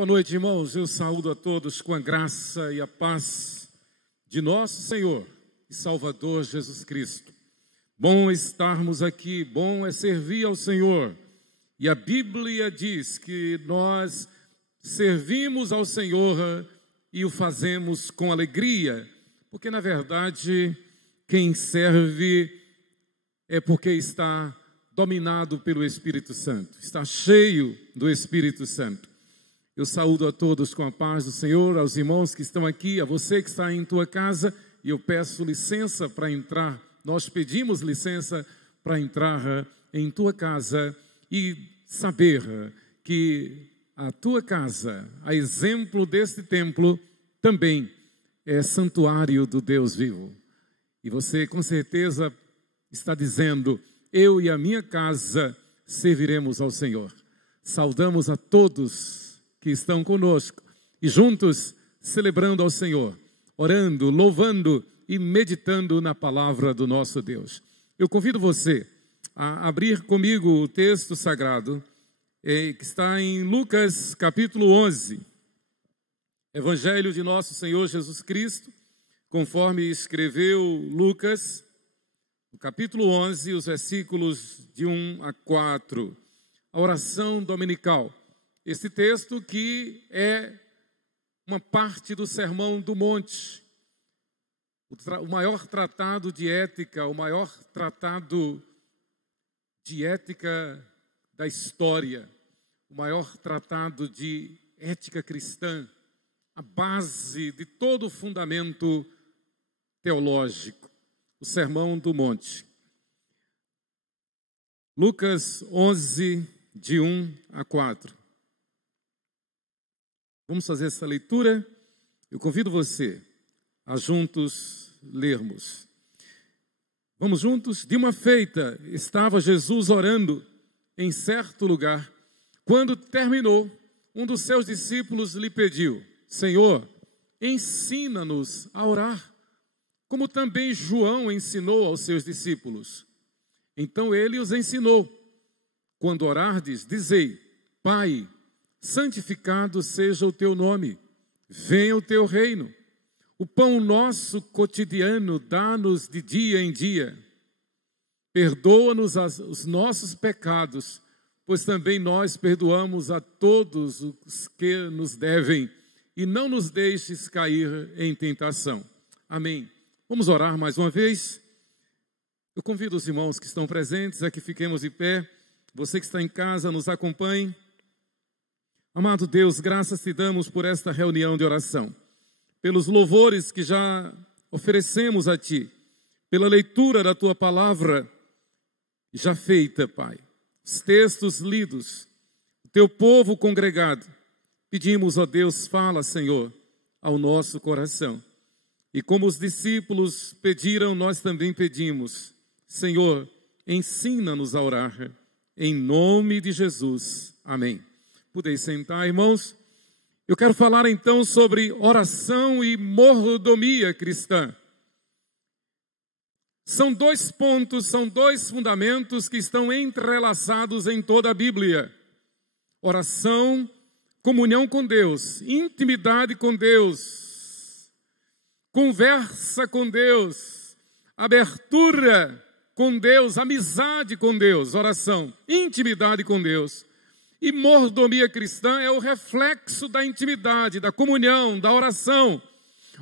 Boa noite, irmãos. Eu saúdo a todos com a graça e a paz de nosso Senhor e Salvador Jesus Cristo. Bom estarmos aqui, bom é servir ao Senhor. E a Bíblia diz que nós servimos ao Senhor e o fazemos com alegria, porque na verdade quem serve é porque está dominado pelo Espírito Santo, está cheio do Espírito Santo. Eu saúdo a todos com a paz do Senhor, aos irmãos que estão aqui, a você que está em tua casa, e eu peço licença para entrar, nós pedimos licença para entrar em tua casa e saber que a tua casa, a exemplo deste templo, também é santuário do Deus vivo. E você com certeza está dizendo, eu e a minha casa serviremos ao Senhor. Saudamos a todos que estão conosco e juntos celebrando ao Senhor, orando, louvando e meditando na palavra do nosso Deus. Eu convido você a abrir comigo o texto sagrado que está em Lucas capítulo 11, Evangelho de nosso Senhor Jesus Cristo, conforme escreveu Lucas, no capítulo 11, os versículos de 1 a 4, a oração dominical. Este texto que é uma parte do Sermão do Monte, o maior tratado de ética, o maior tratado de ética da história, o maior tratado de ética cristã, a base de todo o fundamento teológico, o Sermão do Monte. Lucas 11, de 1 a 4. Vamos fazer essa leitura. Eu convido você a juntos lermos. Vamos juntos? De uma feita, estava Jesus orando em certo lugar. Quando terminou, um dos seus discípulos lhe pediu, Senhor, ensina-nos a orar, como também João ensinou aos seus discípulos. Então ele os ensinou. Quando orardes, dizei, Pai, santificado seja o teu nome, venha o teu reino. O pão nosso cotidiano dá-nos de dia em dia. Perdoa-nos os nossos pecados, pois também nós perdoamos a todos os que nos devem, e não nos deixes cair em tentação. Amém. Vamos orar mais uma vez. Eu convido os irmãos que estão presentes a que fiquemos de pé. Você que está em casa, nos acompanhe. Amado Deus, graças te damos por esta reunião de oração, pelos louvores que já oferecemos a Ti, pela leitura da Tua palavra já feita, Pai, os textos lidos, o Teu povo congregado. Pedimos, ó Deus, fala, Senhor, ao nosso coração. E como os discípulos pediram, nós também pedimos, Senhor, ensina-nos a orar, em nome de Jesus. Amém. Podeis sentar, irmãos. Eu quero falar então sobre oração e mordomia cristã. São dois pontos, são dois fundamentos que estão entrelaçados em toda a Bíblia. Oração, comunhão com Deus, intimidade com Deus, conversa com Deus, abertura com Deus, amizade com Deus, oração, intimidade com Deus. E mordomia cristã é o reflexo da intimidade, da comunhão, da oração.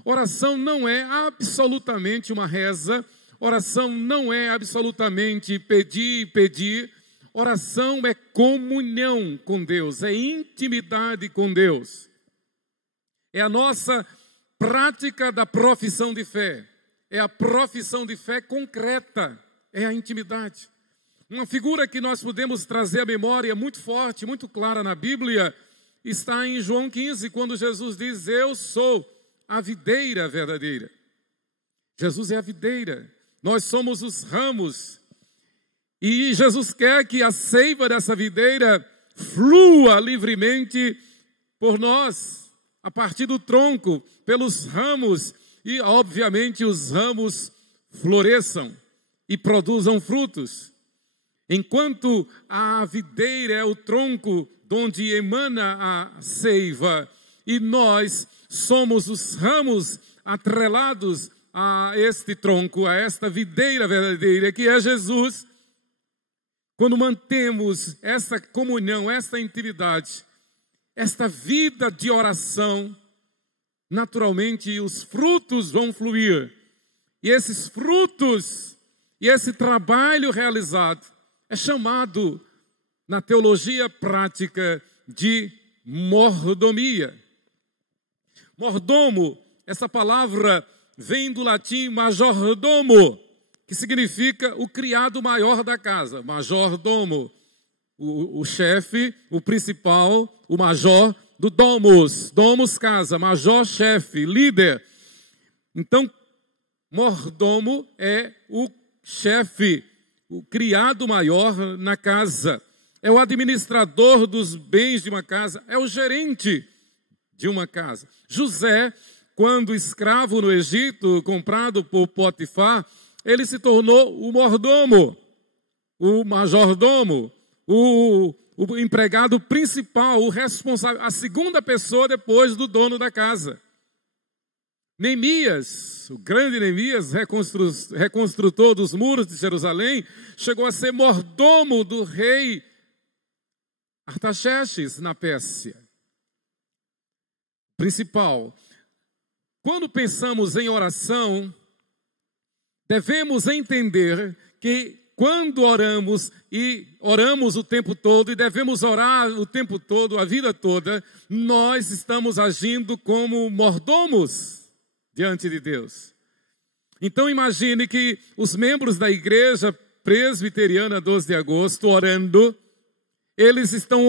Oração não é absolutamente uma reza, oração não é absolutamente pedir. Oração é comunhão com Deus, é intimidade com Deus. É a nossa prática da profissão de fé, é a profissão de fé concreta, é a intimidade. Uma figura que nós podemos trazer à memória muito forte, muito clara na Bíblia, está em João 15, quando Jesus diz, eu sou a videira verdadeira. Jesus é a videira, nós somos os ramos. E Jesus quer que a seiva dessa videira flua livremente por nós, a partir do tronco, pelos ramos, e obviamente os ramos floresçam e produzam frutos. Enquanto a videira é o tronco de onde emana a seiva, e nós somos os ramos atrelados a este tronco, a esta videira verdadeira, que é Jesus. Quando mantemos essa comunhão, esta intimidade, esta vida de oração, naturalmente os frutos vão fluir. E esses frutos e esse trabalho realizado é chamado na teologia prática de mordomia. Mordomo, essa palavra vem do latim majordomo, que significa o criado maior da casa. Majordomo, o chefe, o principal, o major do domus. Domus, casa, major, chefe, líder. Então, mordomo é o chefe, o criado maior na casa. É o administrador dos bens de uma casa, é o gerente de uma casa. José, quando escravo no Egito, comprado por Potifar, ele se tornou o mordomo, o majordomo, o empregado principal, o responsável, a segunda pessoa depois do dono da casa. Neemias, o grande Neemias, reconstrutor dos muros de Jerusalém, chegou a ser mordomo do rei Artaxerxes na Pérsia. Principal. Quando pensamos em oração, devemos entender que quando oramos, e oramos o tempo todo, e devemos orar o tempo todo, a vida toda, nós estamos agindo como mordomos diante de Deus. Então imagine que os membros da igreja presbiteriana 12 de agosto, orando, eles estão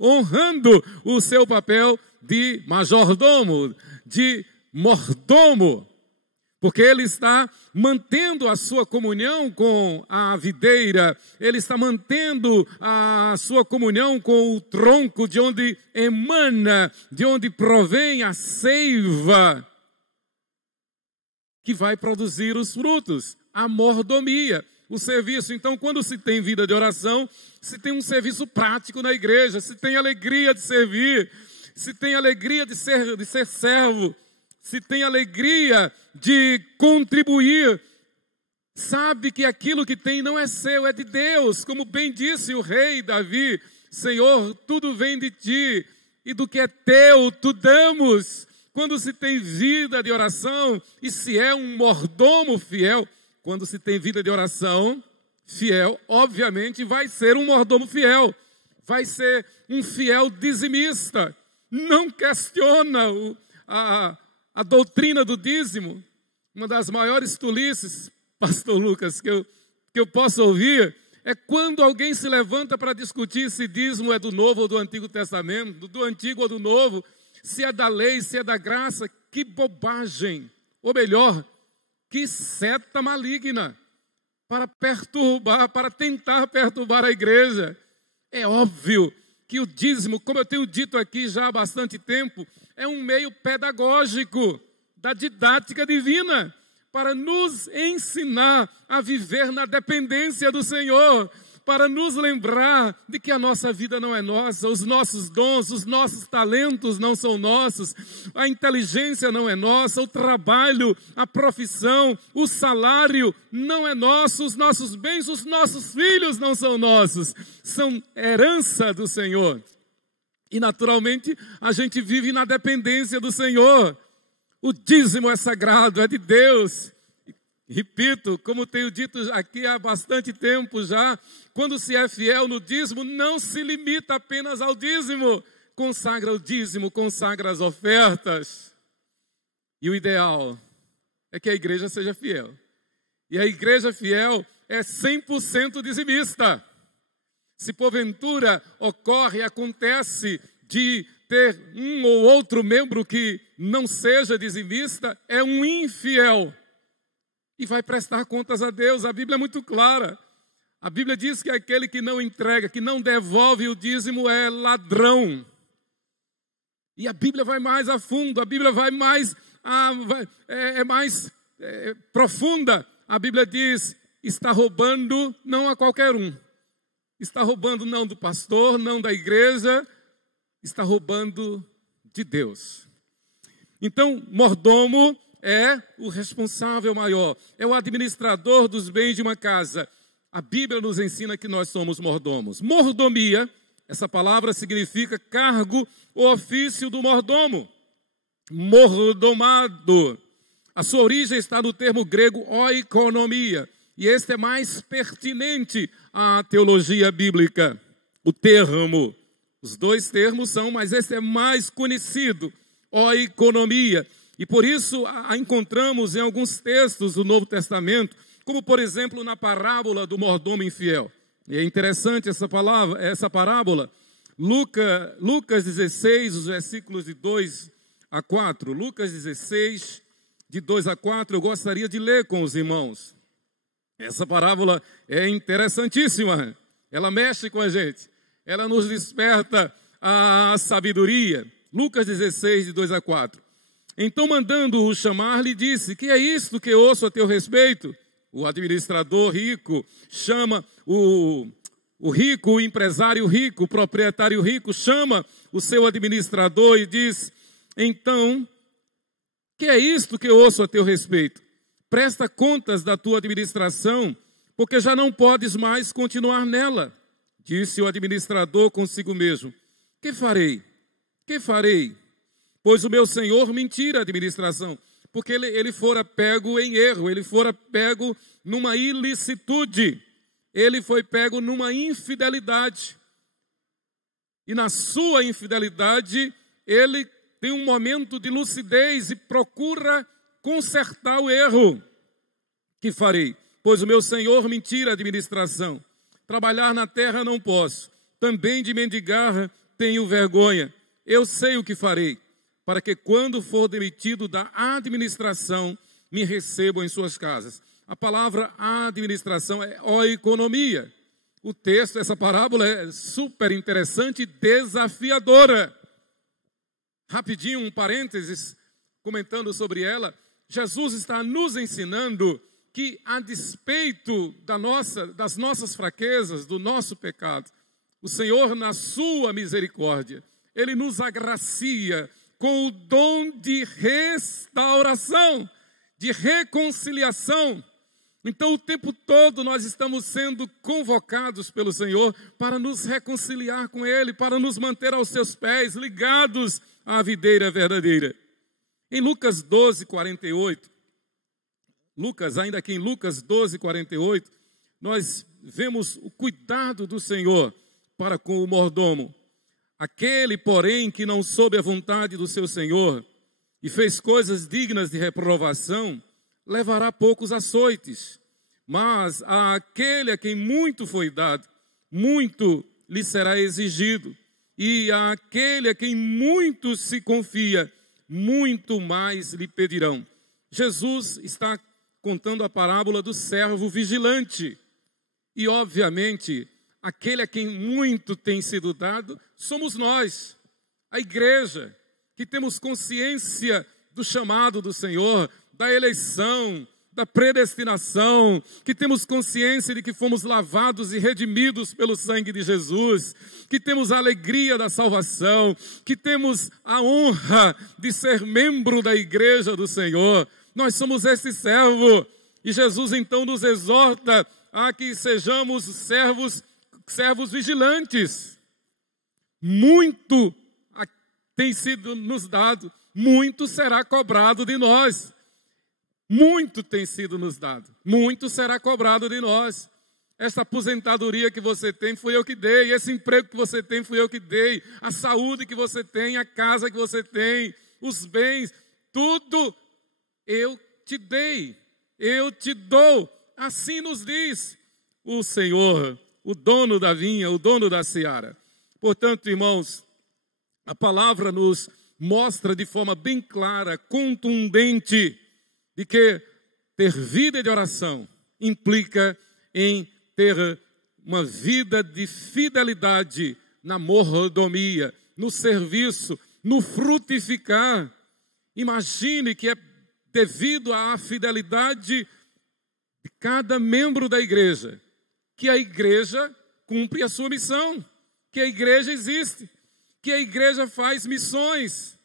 honrando o seu papel de majordomo, de mordomo, porque ele está mantendo a sua comunhão com a videira, ele está mantendo a sua comunhão com o tronco de onde emana, de onde provém a seiva, que vai produzir os frutos, a mordomia, o serviço. Então, quando se tem vida de oração, se tem um serviço prático na igreja, se tem alegria de servir, se tem alegria de ser servo, se tem alegria de contribuir, sabe que aquilo que tem não é seu, é de Deus, como bem disse o rei Davi: Senhor, tudo vem de ti, e do que é teu, tu damos. Quando se tem vida de oração, e se é um mordomo fiel, quando se tem vida de oração fiel, obviamente vai ser um mordomo fiel, vai ser um fiel dizimista, não questiona a doutrina do dízimo. Uma das maiores tolices, pastor Lucas, que eu posso ouvir, é quando alguém se levanta para discutir se dízimo é do Novo ou do Antigo Testamento, do Antigo ou do Novo, se é da lei, se é da graça. Que bobagem, ou melhor, que seta maligna, para perturbar, para tentar perturbar a igreja. É óbvio que o dízimo, como eu tenho dito aqui já há bastante tempo, é um meio pedagógico da didática divina, para nos ensinar a viver na dependência do Senhor, para nos lembrar de que a nossa vida não é nossa, os nossos dons, os nossos talentos não são nossos, a inteligência não é nossa, o trabalho, a profissão, o salário não é nosso, os nossos bens, os nossos filhos não são nossos, são herança do Senhor. E naturalmente a gente vive na dependência do Senhor. O dízimo é sagrado, é de Deus. Repito, como tenho dito aqui há bastante tempo já, quando se é fiel no dízimo, não se limita apenas ao dízimo. Consagra o dízimo, consagra as ofertas. E o ideal é que a igreja seja fiel. E a igreja fiel é 100% dizimista. Se porventura acontece de ter um ou outro membro que não seja dizimista, é um infiel. E vai prestar contas a Deus. A Bíblia é muito clara. A Bíblia diz que aquele que não entrega, que não devolve o dízimo é ladrão. E a Bíblia vai mais a fundo, a Bíblia vai mais, mais profunda. A Bíblia diz: está roubando não a qualquer um, Está roubando não do pastor, não da igreja, está roubando de Deus. Então, mordomo é o responsável maior, é o administrador dos bens de uma casa. A Bíblia nos ensina que nós somos mordomos. Mordomia, essa palavra significa cargo ou ofício do mordomo. Mordomado. A sua origem está no termo grego oikonomia, e este é mais pertinente à teologia bíblica. O termo, os dois termos são, mas este é mais conhecido, oikonomia. E por isso a encontramos em alguns textos do Novo Testamento, como por exemplo na parábola do mordomo infiel. E é interessante essa parábola. Lucas 16, os versículos de 2 a 4. Lucas 16, de 2 a 4, eu gostaria de ler com os irmãos. Essa parábola é interessantíssima. Ela mexe com a gente. Ela nos desperta a sabedoria. Lucas 16, de 2 a 4. Então, mandando-o chamar, lhe disse: que é isto que ouço a teu respeito? O administrador rico chama o rico, o empresário rico, o proprietário rico, chama o seu administrador e diz: então, que é isto que ouço a teu respeito? Presta contas da tua administração, porque já não podes mais continuar nela. Disse o administrador consigo mesmo: que farei? Que farei? Pois o meu senhor me tira a administração, porque ele fora pego em erro, ele fora pego numa ilicitude, ele foi pego numa infidelidade. E na sua infidelidade, ele tem um momento de lucidez e procura consertar o erro. Que farei? Pois o meu senhor me tira a administração. Trabalhar na terra não posso, também de mendigar tenho vergonha. Eu sei o que farei, para que quando for demitido da administração, me recebam em suas casas. A palavra administração é oikonomia. O texto, essa parábola é super interessante e desafiadora. Rapidinho, um parênteses, comentando sobre ela. Jesus está nos ensinando que, a despeito das nossas fraquezas, do nosso pecado, o Senhor, na sua misericórdia, Ele nos agracia com o dom de restauração, de reconciliação. Então, o tempo todo nós estamos sendo convocados pelo Senhor para nos reconciliar com Ele, para nos manter aos seus pés, ligados à videira verdadeira. Em Lucas 12, 48, ainda aqui em Lucas 12, 48, nós vemos o cuidado do Senhor para com o mordomo. Aquele, porém, que não soube a vontade do seu Senhor e fez coisas dignas de reprovação, levará poucos açoites. Mas àquele a quem muito foi dado, muito lhe será exigido. E àquele a quem muito se confia, muito mais lhe pedirão. Jesus está contando a parábola do servo vigilante. E, obviamente, aquele a quem muito tem sido dado, somos nós, a igreja, que temos consciência do chamado do Senhor, da eleição, da predestinação, que temos consciência de que fomos lavados e redimidos pelo sangue de Jesus, que temos a alegria da salvação, que temos a honra de ser membro da igreja do Senhor. Nós somos esse servo, e Jesus então nos exorta a que sejamos servos vigilantes. Muito tem sido nos dado, muito será cobrado de nós. Muito tem sido nos dado, muito será cobrado de nós. Esta aposentadoria que você tem, fui eu que dei. Esse emprego que você tem, fui eu que dei. A saúde que você tem, a casa que você tem, os bens, tudo eu te dei, eu te dou. Assim nos diz o Senhor, o dono da vinha, o dono da seara. Portanto, irmãos, a palavra nos mostra de forma bem clara, contundente, de que ter vida de oração implica em ter uma vida de fidelidade na mordomia, no serviço, no frutificar. Imagine que é devido à fidelidade de cada membro da igreja, que a igreja cumpre a sua missão, que a igreja existe, que a igreja faz missões.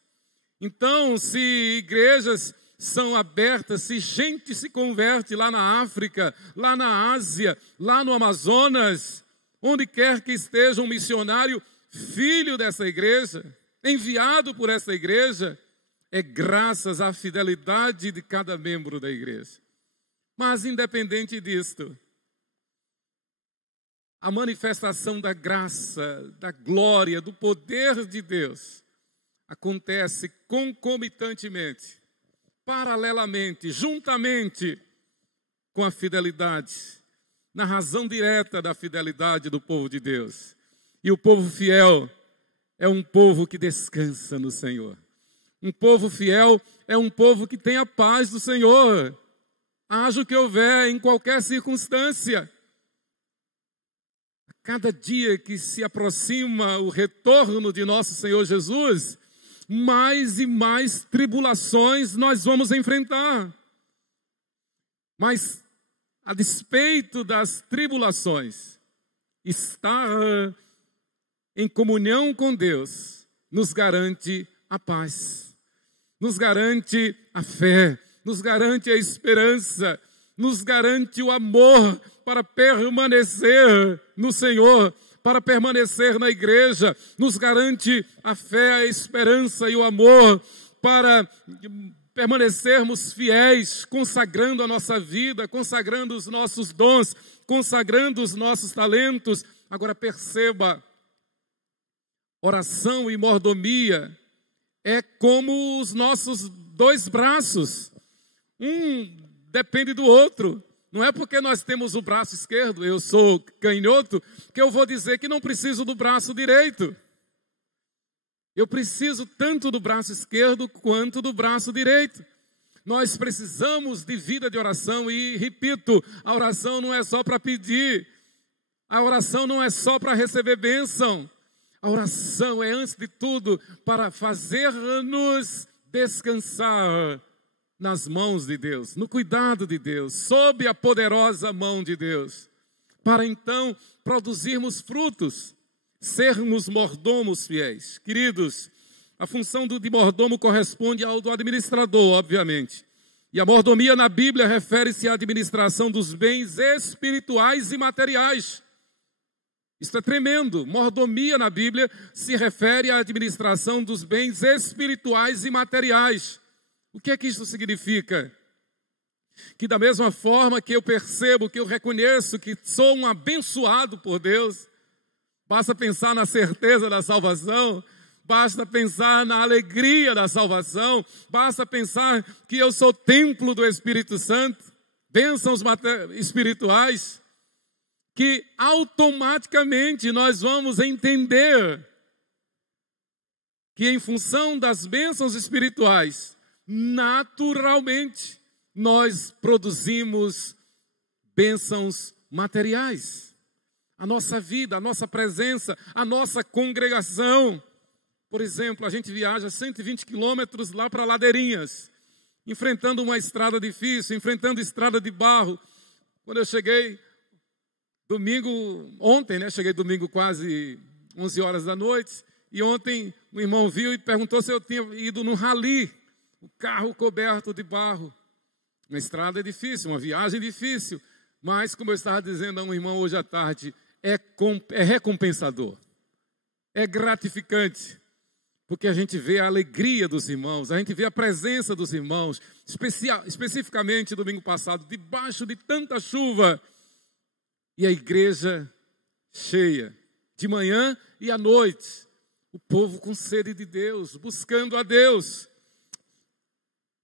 Então, se igrejas são abertas, se gente se converte lá na África, lá na Ásia, lá no Amazonas, onde quer que esteja um missionário, filho dessa igreja, enviado por essa igreja, é graças à fidelidade de cada membro da igreja. Mas, independente disto, a manifestação da graça, da glória, do poder de Deus acontece concomitantemente, paralelamente, juntamente com a fidelidade, na razão direta da fidelidade do povo de Deus. E o povo fiel é um povo que descansa no Senhor. Um povo fiel é um povo que tem a paz do Senhor, haja o que houver, em qualquer circunstância. A cada dia que se aproxima o retorno de nosso Senhor Jesus, mais e mais tribulações nós vamos enfrentar. Mas, a despeito das tribulações, estar em comunhão com Deus nos garante a paz, nos garante a fé, nos garante a esperança, nos garante o amor para permanecer no Senhor, para permanecer na igreja, nos garante a fé, a esperança e o amor para permanecermos fiéis, consagrando a nossa vida, consagrando os nossos dons, consagrando os nossos talentos. Agora perceba, oração e mordomia é como os nossos dois braços. Um depende do outro. Não é porque nós temos o braço esquerdo, eu sou canhoto, que eu vou dizer que não preciso do braço direito. Eu preciso tanto do braço esquerdo quanto do braço direito. Nós precisamos de vida de oração e, repito, a oração não é só para pedir, a oração não é só para receber bênção. A oração é, antes de tudo, para fazer-nos descansar nas mãos de Deus, no cuidado de Deus, sob a poderosa mão de Deus, para então produzirmos frutos, sermos mordomos fiéis. Queridos, a função de mordomo corresponde ao do administrador, obviamente. E a mordomia na Bíblia refere-se à administração dos bens espirituais e materiais. Isso é tremendo. Mordomia na Bíblia se refere à administração dos bens espirituais e materiais. O que é que isso significa? Que da mesma forma que eu percebo, que eu reconheço que sou um abençoado por Deus, basta pensar na certeza da salvação, basta pensar na alegria da salvação, basta pensar que eu sou templo do Espírito Santo, bênçãos espirituais, que automaticamente nós vamos entender que em função das bênçãos espirituais, naturalmente, nós produzimos bênçãos materiais. A nossa vida, a nossa presença, a nossa congregação. Por exemplo, a gente viaja 120 quilômetros lá para Ladeirinhas, enfrentando uma estrada difícil, enfrentando estrada de barro. Quando eu cheguei ontem, cheguei domingo quase 11 horas da noite, e ontem o irmão viu e perguntou se eu tinha ido no rally. O carro coberto de barro. Uma estrada difícil, uma viagem difícil. Mas, como eu estava dizendo a um irmão hoje à tarde, é recompensador. É gratificante. Porque a gente vê a alegria dos irmãos, a gente vê a presença dos irmãos. Especificamente, domingo passado, debaixo de tanta chuva. E a igreja cheia, de manhã e à noite. O povo com sede de Deus, buscando a Deus.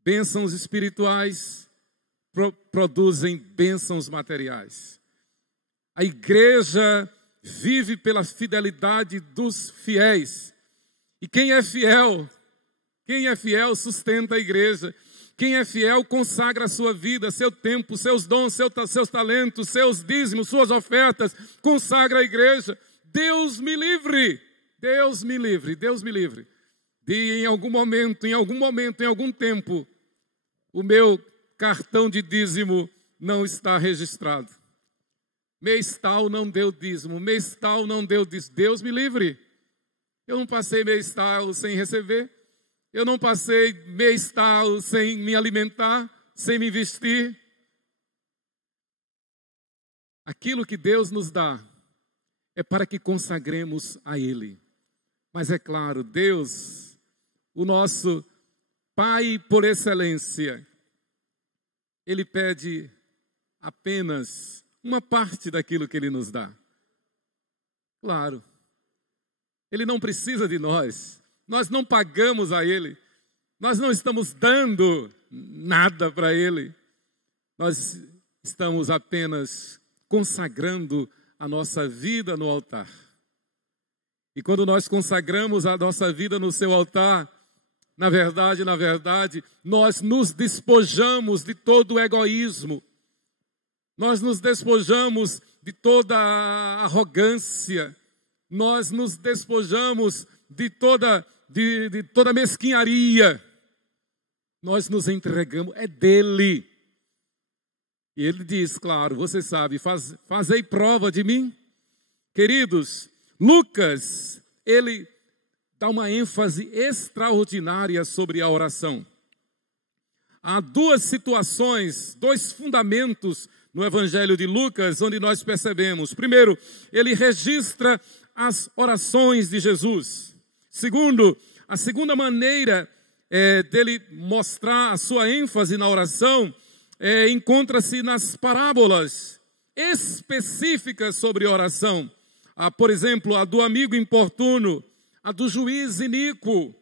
Bênçãos espirituais produzem bênçãos materiais. A igreja vive pela fidelidade dos fiéis. E quem é fiel sustenta a igreja. Quem é fiel consagra a sua vida, seu tempo, seus dons, seus talentos, seus dízimos, suas ofertas, consagra a igreja. Deus me livre, Deus me livre, Deus me livre. De em algum momento, em algum tempo, o meu cartão de dízimo não está registrado. Mês tal não deu dízimo, mês tal não deu dízimo. Deus me livre. Eu não passei mês tal sem receber. Eu não passei mês tal sem me alimentar, sem me vestir. Aquilo que Deus nos dá é para que consagremos a Ele. Mas é claro, Deus, o nosso Pai por excelência, Ele pede apenas uma parte daquilo que Ele nos dá. Claro, Ele não precisa de nós. Nós não pagamos a Ele. Nós não estamos dando nada para Ele. Nós estamos apenas consagrando a nossa vida no altar. E quando nós consagramos a nossa vida no seu altar, na verdade, nós nos despojamos de todo o egoísmo. Nós nos despojamos de toda a arrogância. Nós nos despojamos de toda mesquinharia. Nós nos entregamos, é dele. E ele diz, claro, você sabe, fazei prova de mim. Queridos, Lucas, ele dá uma ênfase extraordinária sobre a oração. Há duas situações, dois fundamentos no Evangelho de Lucas, onde nós percebemos. Primeiro, ele registra as orações de Jesus. Segundo, a segunda maneira dele mostrar a sua ênfase na oração encontra-se nas parábolas específicas sobre oração. Por exemplo, a do amigo importuno, a do juiz iníquo.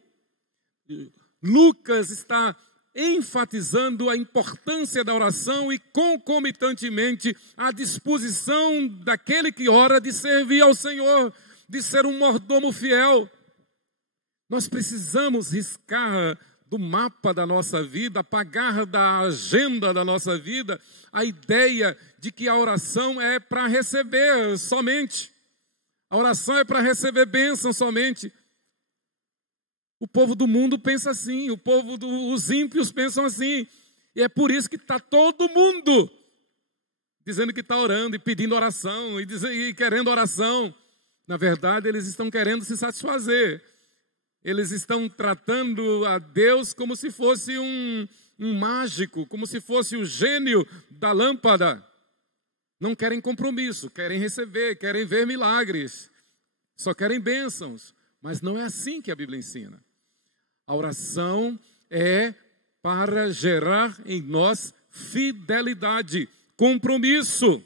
Lucas está enfatizando a importância da oração e, concomitantemente, a disposição daquele que ora de servir ao Senhor, de ser um mordomo fiel. Nós precisamos riscar do mapa da nossa vida, apagar da agenda da nossa vida a ideia de que a oração é para receber somente. A oração é para receber bênção somente. O povo do mundo pensa assim, os ímpios pensam assim. E é por isso que está todo mundo dizendo que está orando e pedindo oração e querendo oração. Na verdade, eles estão querendo se satisfazer. Eles estão tratando a Deus como se fosse um mágico, como se fosse o gênio da lâmpada. Não querem compromisso, querem receber, querem ver milagres, só querem bênçãos. Mas não é assim que a Bíblia ensina. A oração é para gerar em nós fidelidade, compromisso.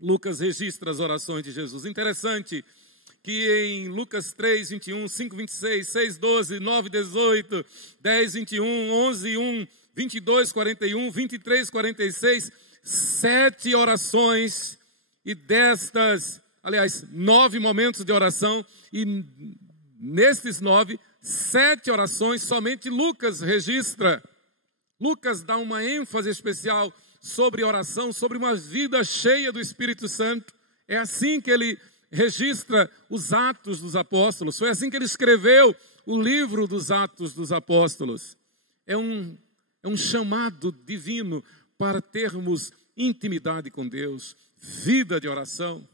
Lucas registra as orações de Jesus. Interessante que em Lucas 3, 21, 5, 26, 6, 12, 9, 18, 10, 21, 11, 1, 22, 41, 23, 46, 7 orações e destas, aliás, 9 momentos de oração e nestes 9, 7 orações somente Lucas registra. Lucas dá uma ênfase especial sobre oração, sobre uma vida cheia do Espírito Santo. É assim que ele registra os Atos dos Apóstolos. Foi assim que ele escreveu o livro dos Atos dos Apóstolos. É um chamado divino para termos intimidade com Deus, vida de oração.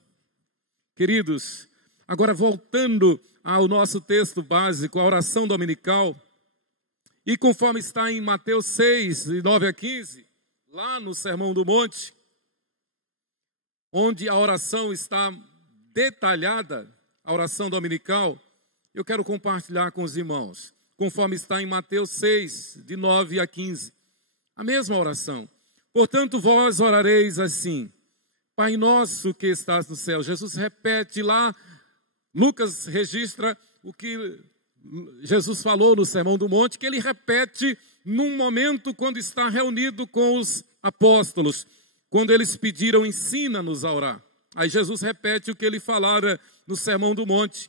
Queridos, agora voltando ao nosso texto básico, a oração dominical, e conforme está em Mateus 6, de 9 a 15, lá no Sermão do Monte, onde a oração está detalhada, a oração dominical, eu quero compartilhar com os irmãos, conforme está em Mateus 6, de 9 a 15, a mesma oração. Portanto, vós orareis assim: Pai nosso que estás no céu. Jesus repete lá, Lucas registra o que Jesus falou no Sermão do Monte, que ele repete num momento quando está reunido com os apóstolos, quando eles pediram, ensina-nos a orar. Aí Jesus repete o que ele falara no Sermão do Monte: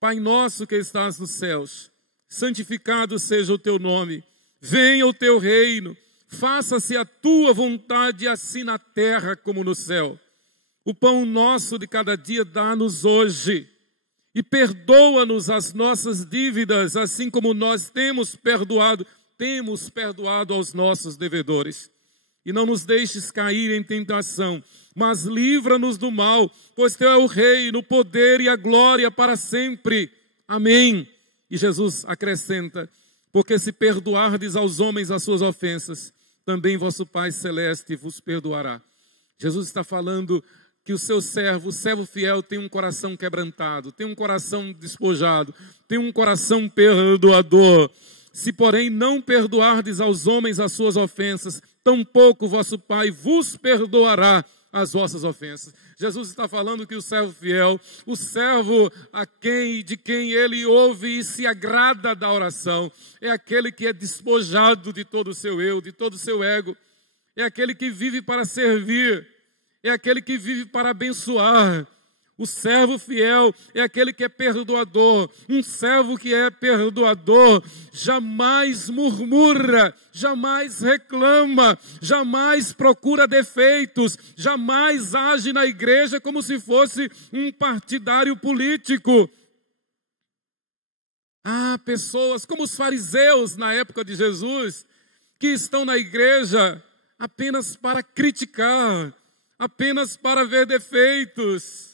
Pai nosso que estás nos céus, santificado seja o teu nome, venha o teu reino, faça-se a tua vontade, assim na terra como no céu. O pão nosso de cada dia dá-nos hoje, e perdoa-nos as nossas dívidas, assim como nós temos perdoado aos nossos devedores. E não nos deixes cair em tentação, mas livra-nos do mal, pois teu é o reino, o poder e a glória para sempre. Amém. E Jesus acrescenta: porque se perdoardes aos homens as suas ofensas, também vosso Pai Celeste vos perdoará. Jesus está falando que o seu servo, o servo fiel, tem um coração quebrantado, tem um coração despojado, tem um coração perdoador. Se, porém, não perdoardes aos homens as suas ofensas, tampouco vosso Pai vos perdoará as vossas ofensas. Jesus está falando que o servo fiel, o servo de quem ele ouve e se agrada da oração, é aquele que é despojado de todo o seu eu, de todo o seu ego, é aquele que vive para servir, é aquele que vive para abençoar. O servo fiel é aquele que é perdoador. Um servo que é perdoador jamais murmura, jamais reclama, jamais procura defeitos, jamais age na igreja como se fosse um partidário político. Há pessoas como os fariseus na época de Jesus, que estão na igreja apenas para criticar, apenas para ver defeitos.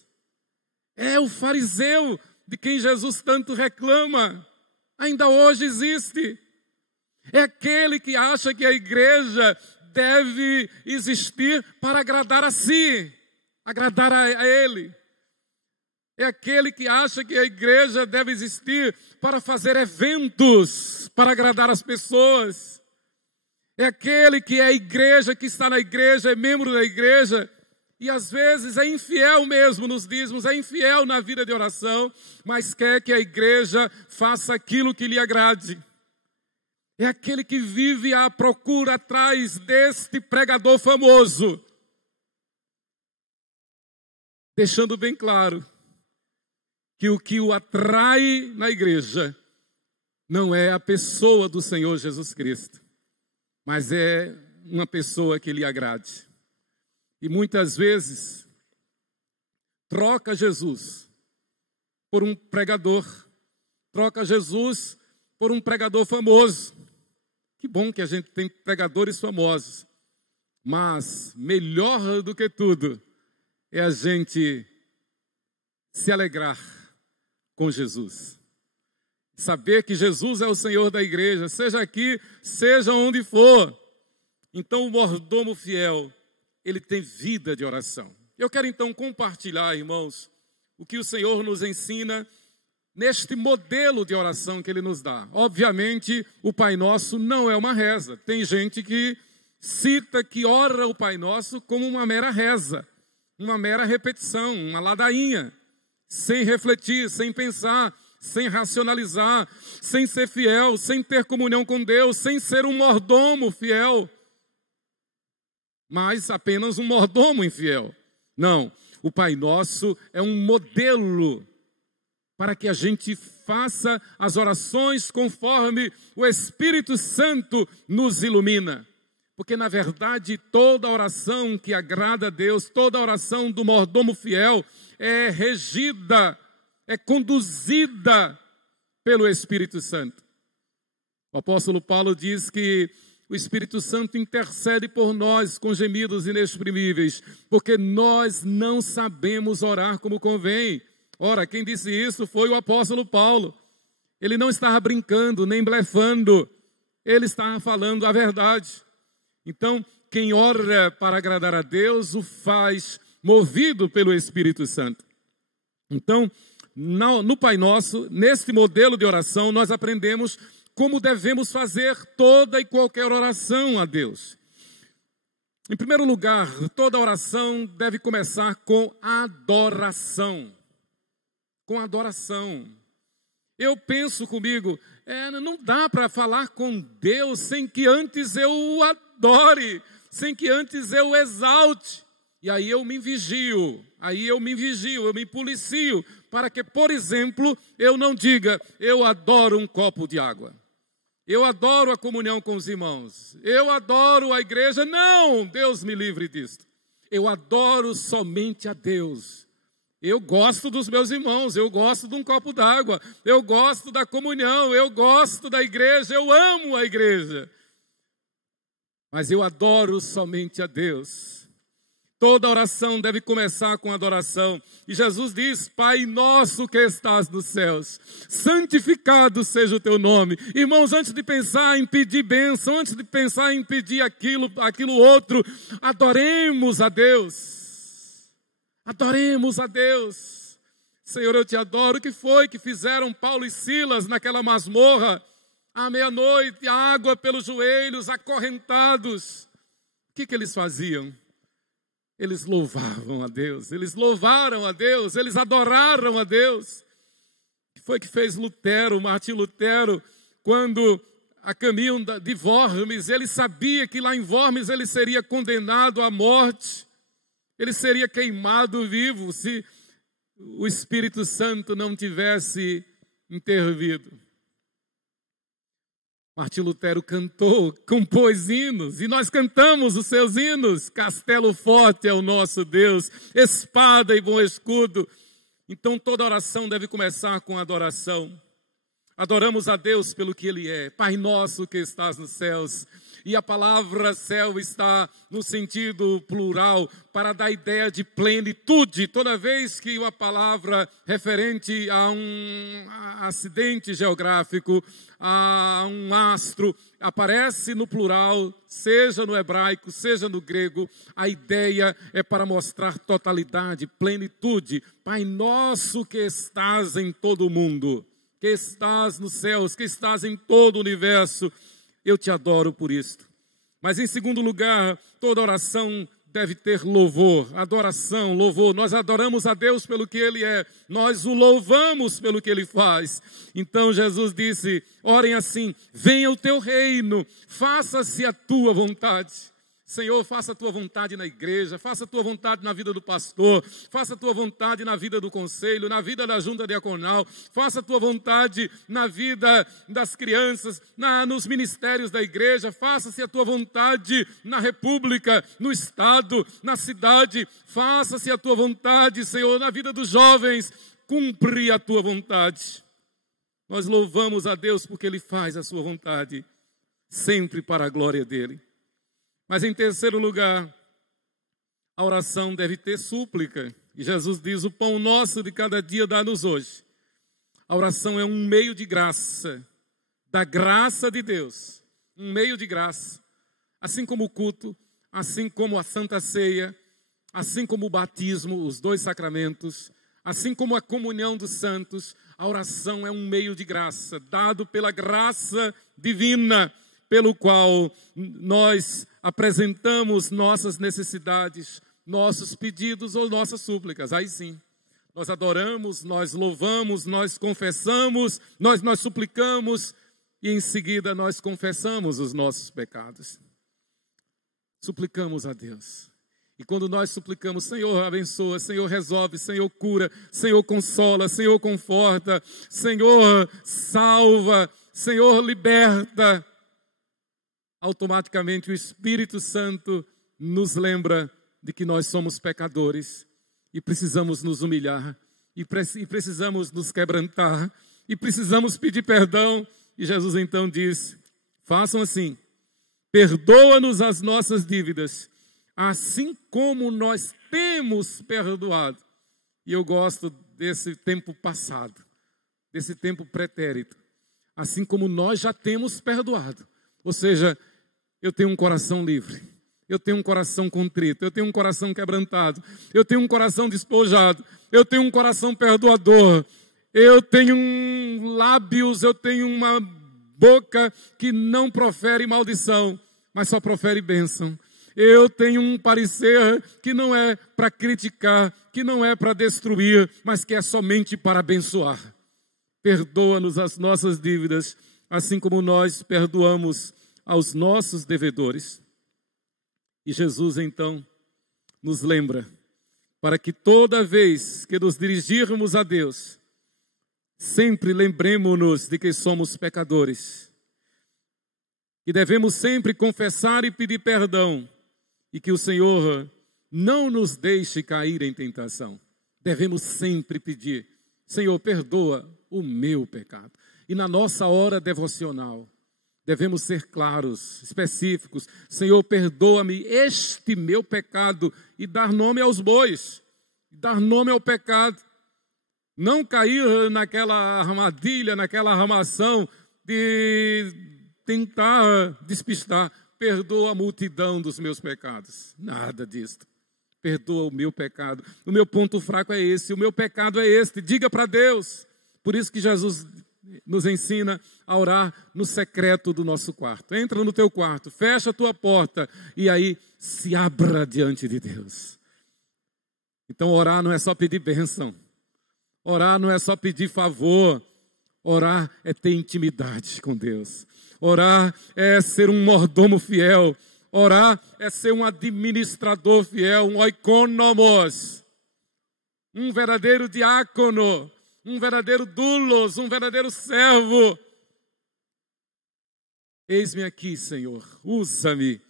É o fariseu de quem Jesus tanto reclama. Ainda hoje existe. É aquele que acha que a igreja deve existir para agradar a si, agradar a ele. É aquele que acha que a igreja deve existir para fazer eventos, para agradar as pessoas. É aquele que é a igreja, que está na igreja, é membro da igreja, e às vezes é infiel mesmo nos dízimos, é infiel na vida de oração, mas quer que a igreja faça aquilo que lhe agrade. É aquele que vive à procura atrás deste pregador famoso, deixando bem claro que o que o atrai na igreja não é a pessoa do Senhor Jesus Cristo, mas é uma pessoa que lhe agrade. E muitas vezes troca Jesus por um pregador, troca Jesus por um pregador famoso. Que bom que a gente tem pregadores famosos, mas melhor do que tudo é a gente se alegrar com Jesus. Saber que Jesus é o Senhor da igreja, seja aqui, seja onde for. Então o mordomo fiel, ele tem vida de oração. Eu quero então compartilhar, irmãos, o que o Senhor nos ensina neste modelo de oração que Ele nos dá. Obviamente, o Pai Nosso não é uma reza. Tem gente que cita que ora o Pai Nosso como uma mera reza, uma mera repetição, uma ladainha, sem refletir, sem pensar, sem racionalizar, sem ser fiel, sem ter comunhão com Deus, sem ser um mordomo fiel, mas apenas um mordomo infiel. Não, o Pai Nosso é um modelo para que a gente faça as orações conforme o Espírito Santo nos ilumina. Porque, na verdade, toda oração que agrada a Deus, toda oração do mordomo fiel é regida, é conduzida pelo Espírito Santo. O apóstolo Paulo diz que o Espírito Santo intercede por nós com gemidos inexprimíveis, porque nós não sabemos orar como convém. Ora, quem disse isso foi o apóstolo Paulo. Ele não estava brincando, nem blefando. Ele estava falando a verdade. Então, quem ora para agradar a Deus, o faz movido pelo Espírito Santo. Então, no Pai Nosso, neste modelo de oração, nós aprendemos como devemos fazer toda e qualquer oração a Deus. Em primeiro lugar, toda oração deve começar com adoração. Com adoração. Eu penso comigo, não dá para falar com Deus sem que antes eu o adore, sem que antes eu o exalte. E aí eu me vigio, eu me policio, para que, por exemplo, eu não diga, eu adoro um copo de água. Eu adoro a comunhão com os irmãos. Eu adoro a igreja. Não, Deus me livre disso. Eu adoro somente a Deus. Eu gosto dos meus irmãos, eu gosto de um copo d'água, eu gosto da comunhão, eu gosto da igreja, eu amo a igreja. Mas eu adoro somente a Deus. Toda oração deve começar com adoração. E Jesus diz: Pai nosso que estás nos céus, santificado seja o teu nome. Irmãos, antes de pensar em pedir bênção, antes de pensar em pedir aquilo outro, adoremos a Deus. Adoremos a Deus. Senhor, eu te adoro. O que foi que fizeram Paulo e Silas naquela masmorra? À meia-noite, água pelos joelhos, acorrentados. O que eles faziam? Eles louvavam a Deus, eles louvaram a Deus, eles adoraram a Deus. O que foi que fez Lutero, Martim Lutero, quando a caminho de Worms, ele sabia que lá em Worms ele seria condenado à morte, ele seria queimado vivo se o Espírito Santo não tivesse intervido. Martim Lutero compôs hinos, e nós cantamos os seus hinos. Castelo forte é o nosso Deus, espada e bom escudo. Então toda oração deve começar com adoração. Adoramos a Deus pelo que Ele é, Pai nosso que estás nos céus. E a palavra céu está no sentido plural, para dar ideia de plenitude. Toda vez que uma palavra referente a um acidente geográfico, a um astro, aparece no plural, seja no hebraico, seja no grego, a ideia é para mostrar totalidade, plenitude. Pai nosso que estás em todo o mundo, que estás nos céus, que estás em todo o universo, eu te adoro por isto. Mas em segundo lugar, toda oração deve ter louvor, adoração, louvor. Nós adoramos a Deus pelo que Ele é, nós o louvamos pelo que Ele faz. Então Jesus disse, orem assim, venha o teu reino, faça-se a tua vontade. Senhor, faça a tua vontade na igreja, faça a tua vontade na vida do pastor, faça a tua vontade na vida do conselho, na vida da junta diaconal, faça a tua vontade na vida das crianças, nos ministérios da igreja, faça-se a tua vontade na república, no estado, na cidade, faça-se a tua vontade, Senhor, na vida dos jovens, cumpre a tua vontade. Nós louvamos a Deus porque Ele faz a sua vontade, sempre para a glória dEle. Mas em terceiro lugar, a oração deve ter súplica. E Jesus diz, o pão nosso de cada dia dá-nos hoje. A oração é um meio de graça, da graça de Deus. Um meio de graça. Assim como o culto, assim como a Santa Ceia, assim como o batismo, os dois sacramentos, assim como a comunhão dos santos, a oração é um meio de graça, dado pela graça divina, pelo qual nós apresentamos nossas necessidades, nossos pedidos ou nossas súplicas. Aí sim, nós adoramos, nós louvamos, nós confessamos, nós suplicamos e em seguida nós confessamos os nossos pecados. Suplicamos a Deus. E quando nós suplicamos, Senhor abençoa, Senhor resolve, Senhor cura, Senhor consola, Senhor conforta, Senhor salva, Senhor liberta, automaticamente o Espírito Santo nos lembra de que nós somos pecadores e precisamos nos humilhar, e precisamos nos quebrantar, e precisamos pedir perdão. E Jesus então diz, façam assim, perdoa-nos as nossas dívidas, assim como nós temos perdoado. E eu gosto desse tempo passado, desse tempo pretérito, assim como nós já temos perdoado. Ou seja, eu tenho um coração livre, eu tenho um coração contrito, eu tenho um coração quebrantado, eu tenho um coração despojado, eu tenho um coração perdoador, eu tenho lábios, eu tenho uma boca que não profere maldição, mas só profere bênção. Eu tenho um parecer que não é para criticar, que não é para destruir, mas que é somente para abençoar. Perdoa-nos as nossas dívidas, assim como nós perdoamos aos nossos devedores. E Jesus então nos lembra, para que toda vez que nos dirigirmos a Deus, sempre lembremos-nos de que somos pecadores, que devemos sempre confessar e pedir perdão, e que o Senhor não nos deixe cair em tentação. Devemos sempre pedir, Senhor, perdoa o meu pecado. E na nossa hora devocional, devemos ser claros, específicos. Senhor, perdoa-me este meu pecado e dar nome aos bois, dar nome ao pecado. Não cair naquela armadilha, naquela armação de tentar despistar. Perdoa a multidão dos meus pecados. Nada disso. Perdoa o meu pecado. O meu ponto fraco é esse, o meu pecado é este. Diga para Deus. Por isso que Jesus nos ensina a orar no secreto do nosso quarto. Entra no teu quarto, fecha a tua porta e aí se abra diante de Deus. Então orar não é só pedir bênção. Orar não é só pedir favor. Orar é ter intimidade com Deus. Orar é ser um mordomo fiel. Orar é ser um administrador fiel, um oikonomos, um verdadeiro diácono, um verdadeiro doulos, um verdadeiro servo. Eis-me aqui, Senhor, usa-me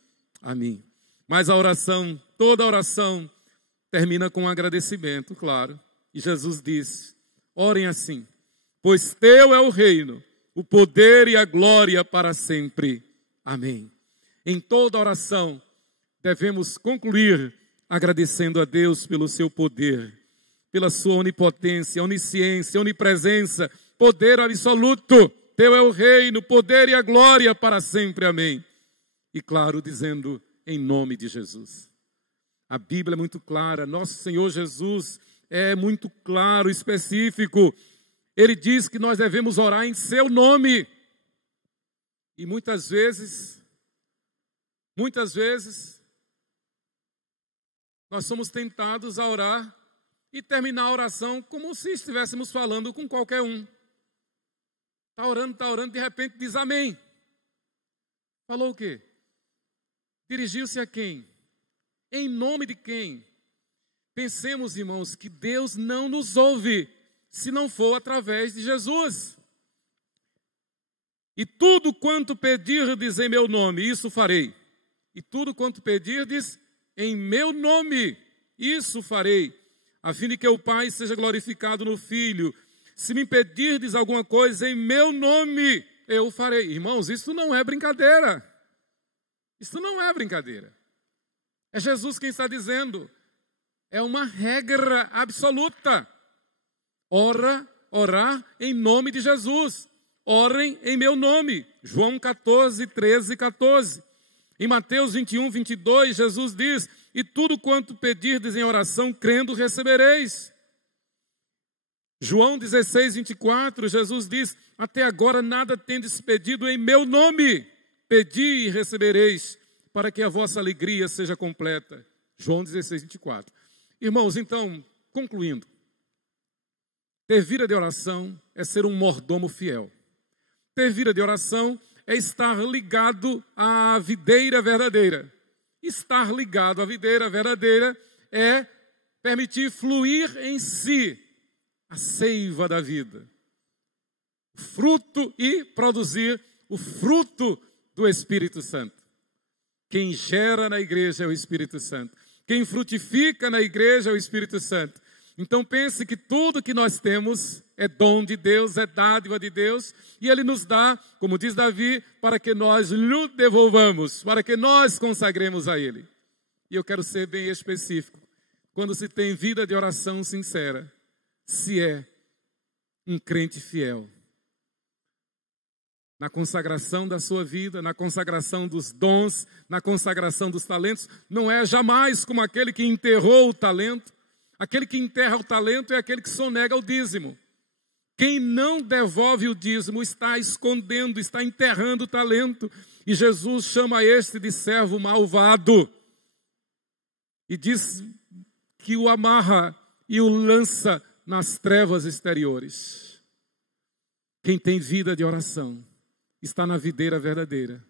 a mim. Mas a oração, toda oração, termina com um agradecimento, claro. E Jesus disse, orem assim, pois teu é o reino, o poder e a glória para sempre. Amém. Em toda oração, devemos concluir agradecendo a Deus pelo seu poder, pela sua onipotência, onisciência, onipresença, poder absoluto. Teu é o reino, poder e a glória para sempre. Amém. E claro, dizendo em nome de Jesus. A Bíblia é muito clara, nosso Senhor Jesus é muito claro, específico. Ele diz que nós devemos orar em seu nome. E muitas vezes, nós somos tentados a orar e terminar a oração como se estivéssemos falando com qualquer um. Está orando, de repente diz amém. Falou o quê? Dirigiu-se a quem? Em nome de quem? Pensemos, irmãos, que Deus não nos ouve se não for através de Jesus. E tudo quanto pedirdes em meu nome, isso farei. E tudo quanto pedirdes em meu nome, isso farei, a fim de que o Pai seja glorificado no Filho. Se me pedirdes alguma coisa em meu nome, eu farei. Irmãos, isso não é brincadeira. Isso não é brincadeira. É Jesus quem está dizendo. É uma regra absoluta. Orar em nome de Jesus. Orem em meu nome. João 14, 13 e 14. Em Mateus 21, 22, Jesus diz, e tudo quanto pedirdes em oração, crendo, recebereis. João 16, 24, Jesus diz, até agora nada tendes pedido em meu nome. Pedi e recebereis, para que a vossa alegria seja completa. João 16, 24. Irmãos, então, concluindo, ter vida de oração é ser um mordomo fiel. Ter vida de oração é estar ligado à videira verdadeira. Estar ligado à videira verdadeira é permitir fluir em si a seiva da vida. Fruto e produzir o fruto do Espírito Santo. Quem gera na igreja é o Espírito Santo. Quem frutifica na igreja é o Espírito Santo. Então pense que tudo que nós temos é dom de Deus, é dádiva de Deus, e Ele nos dá, como diz Davi, para que nós lhe devolvamos, para que nós consagremos a Ele. E eu quero ser bem específico. Quando se tem vida de oração sincera, se é um crente fiel, na consagração da sua vida, na consagração dos dons, na consagração dos talentos, não é jamais como aquele que enterrou o talento. Aquele que enterra o talento é aquele que sonega o dízimo. Quem não devolve o dízimo está escondendo, está enterrando o talento. E Jesus chama este de servo malvado. E diz que o amarra e o lança nas trevas exteriores. Quem tem vida de oração está na videira verdadeira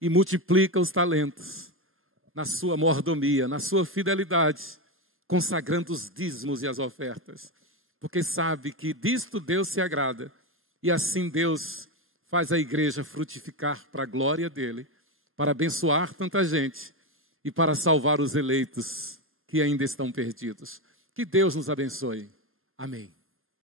e multiplica os talentos na sua mordomia, na sua fidelidade, consagrando os dízimos e as ofertas, porque sabe que disto Deus se agrada, e assim Deus faz a igreja frutificar para a glória dele, para abençoar tanta gente e para salvar os eleitos que ainda estão perdidos. Que Deus nos abençoe. Amém.